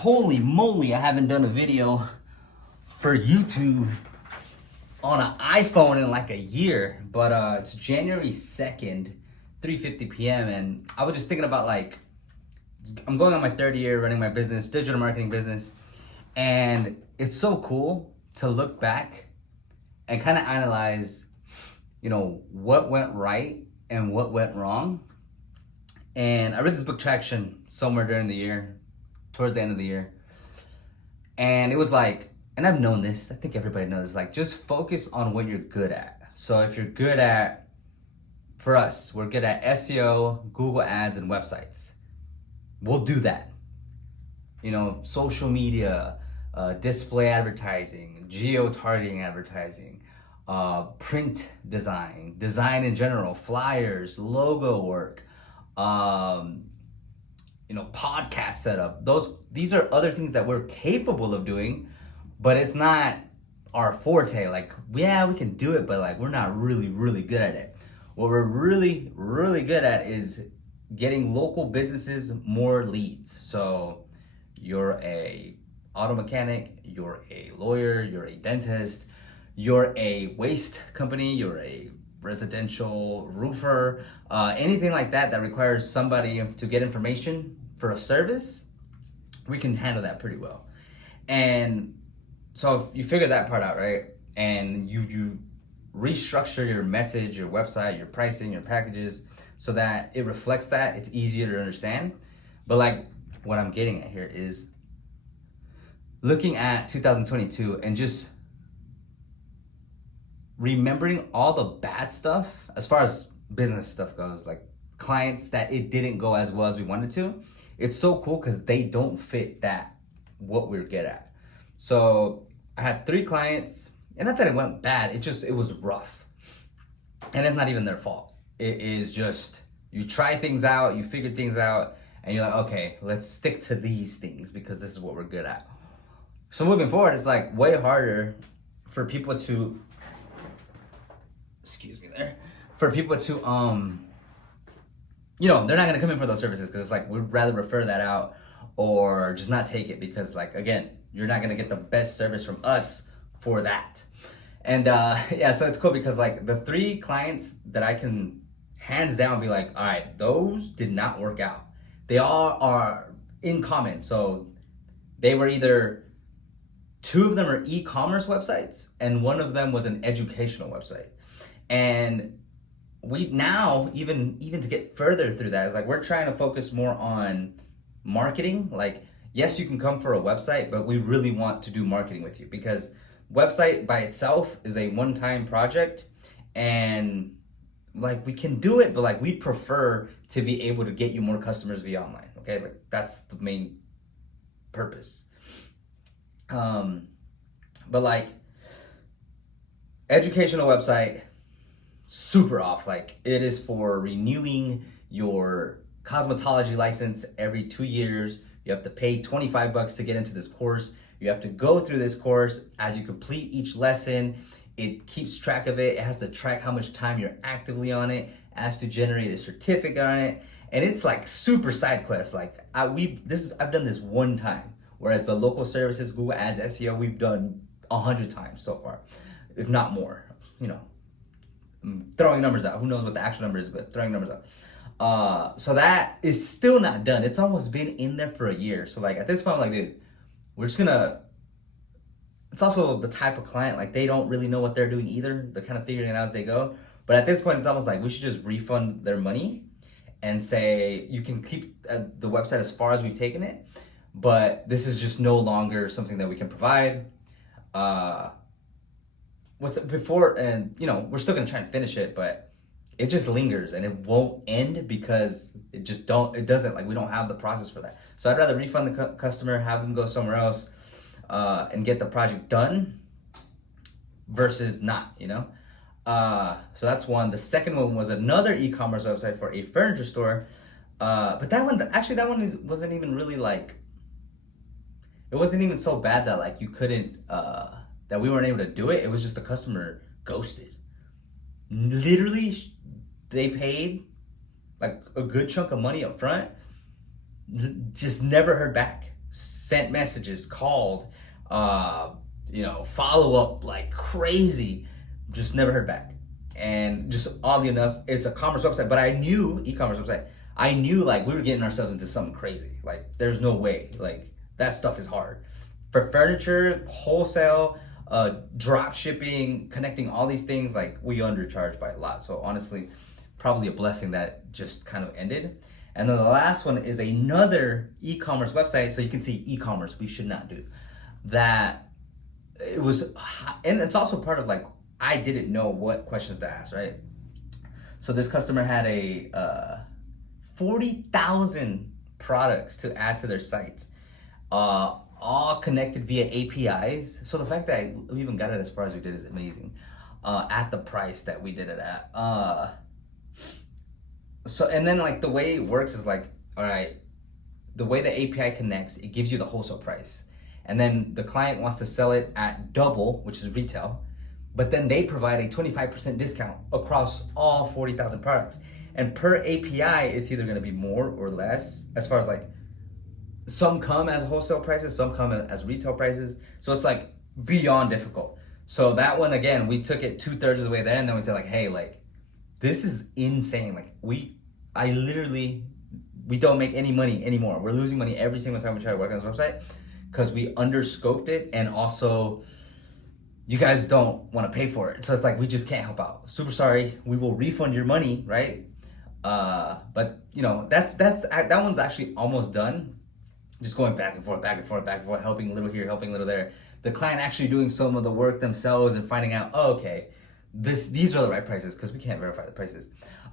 Holy moly, I haven't done a video for YouTube on an iPhone in like a year, but it's January 2nd, 3:50 p.m. and I was just thinking about like, I'm going on my third year running my business, digital marketing business, and it's so cool to look back and kind of analyze, what went right and what went wrong. And I read this book Traction somewhere during the year, towards the end of the year. And it was like, and I've known this, I think everybody knows, like just focus on what you're good at. So if you're good at, for us, we're good at SEO, Google Ads, and websites. We'll do that. Social media, display advertising, geo-targeting advertising, print design, design in general, flyers, logo work, podcast setup. These are other things that we're capable of doing, but it's not our forte. Like, yeah, we can do it, but like we're not really, really good at it. What we're really, really good at is getting local businesses more leads. So you're a auto mechanic, you're a lawyer, you're a dentist, you're a waste company, you're a residential roofer, anything like that that requires somebody to get information for a service, we can handle that pretty well. And so if you figure that part out, right, and you restructure your message, your website, your pricing, your packages, so that it reflects that, it's easier to understand. But like what I'm getting at here is looking at 2022 and just remembering all the bad stuff as far as business stuff goes, like clients that it didn't go as well as we wanted to. It's so cool because they don't fit what we're good at. So I had 3 clients, and not that it went bad, it was rough. And it's not even their fault. It is just, you try things out, you figure things out, and you're like, okay, let's stick to these things because this is what we're good at. So moving forward, it's like way harder for people to, they're not gonna come in for those services because it's like, we'd rather refer that out or just not take it because, like, again, you're not gonna get the best service from us for that. And so it's cool because like the 3 clients that I can hands down be like, all right, those did not work out. They all are in common. So they were either, 2 of them are e-commerce websites and 1 of them was an educational website. And we now, even to get further through that, is like we're trying to focus more on marketing. Like, yes, you can come for a website, but we really want to do marketing with you because website by itself is a one-time project, and like we can do it, but like we prefer to be able to get you more customers via online. Okay, like that's the main purpose. But like educational website, super off. Like it is for renewing your cosmetology license every 2 years. You have to pay $25 to get into this course. You have to go through this course. As you complete each lesson, it keeps track of it. It has to track how much time you're actively on it. It has to generate a certificate on it. And it's like super side quest. Like I've done this 1 time. Whereas the local services, Google Ads, SEO, we've done 100 times so far, if not more. I'm throwing numbers out. Who knows what the actual number is, but throwing numbers out. So that is still not done. It's almost been in there for a year. So like at this point, I'm like, dude, we're just gonna, it's also the type of client, like they don't really know what they're doing either. They're kind of figuring it out as they go. But at this point, it's almost like we should just refund their money and say, you can keep the website as far as we've taken it, but this is just no longer something that we can provide. We're still gonna try and finish it, but it just lingers and it won't end because it doesn't, like we don't have the process for that. So I'd rather refund the customer, have them go somewhere else, and get the project done versus not, So that's one. The second one was another e-commerce website for a furniture store. But that one wasn't even really like, it wasn't even so bad that like you couldn't, that we weren't able to do it. It was just the customer ghosted. Literally, they paid like a good chunk of money up front, just never heard back. sent messages, called, follow up like crazy. Just never heard back. And just oddly enough, it's a commerce website, but I knew e-commerce website. I knew like we were getting ourselves into something crazy. Like there's no way. Like that stuff is hard. For furniture, wholesale, drop shipping, connecting all these things, like we undercharge by a lot. So honestly, probably a blessing that just kind of ended. And then the last one is another e-commerce website. So you can see e-commerce we should not do. That it was, and it's also part of like, I didn't know what questions to ask, right? So this customer had a 40,000 products to add to their sites, all connected via APIs. So the fact that we even got it as far as we did is amazing, at the price that we did it at. So, and then like the way it works is like, all right, the way the API connects, it gives you the wholesale price. And then the client wants to sell it at double, which is retail, but then they provide a 25% discount across all 40,000 products. And per API, it's either gonna be more or less as far as like, some come as wholesale prices, some come as retail prices. So it's like beyond difficult. So that one, again, we took it 2/3 of the way there, and then we said like, hey, like, this is insane. Like we don't make any money anymore. We're losing money every single time we try to work on this website because we underscoped it, and also you guys don't want to pay for it. So it's like, we just can't help out. Super sorry. We will refund your money, right? But that one's actually almost done. Just going back and forth, helping a little here, helping a little there. The client actually doing some of the work themselves and finding out, oh, okay, these are the right prices, because we can't verify the prices.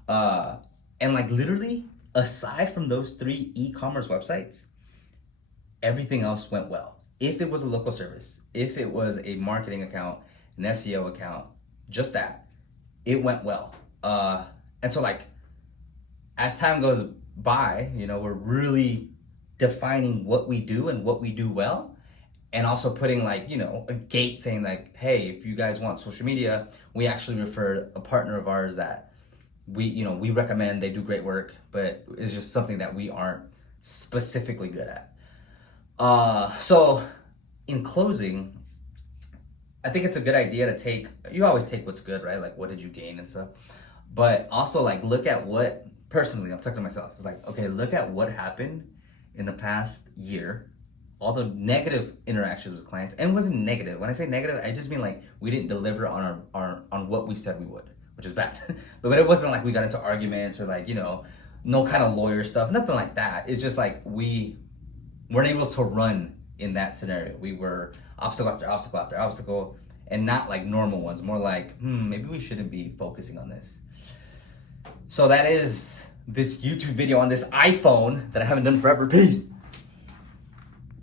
And like literally, aside from those 3 e-commerce websites, everything else went well. If it was a local service, if it was a marketing account, an SEO account, just that, it went well. And so like, as time goes by, we're really defining what we do and what we do well, and also putting like, a gate saying like, hey, if you guys want social media, we actually refer a partner of ours that we recommend. They do great work, but it's just something that we aren't specifically good at. So in closing, I think it's a good idea to you always take what's good, right? Like, what did you gain and stuff, but also like look at what, personally, I'm talking to myself, it's like, okay, look at what happened in the past year, all the negative interactions with clients. And it wasn't negative. When I say negative, I just mean like we didn't deliver on what we said we would, which is bad. But it wasn't like we got into arguments or like, no kind of lawyer stuff, nothing like that. It's just like we weren't able to run in that scenario. We were obstacle after obstacle after obstacle, and not like normal ones, more like, maybe we shouldn't be focusing on this. So that is this YouTube video on this iPhone that I haven't done forever. Peace.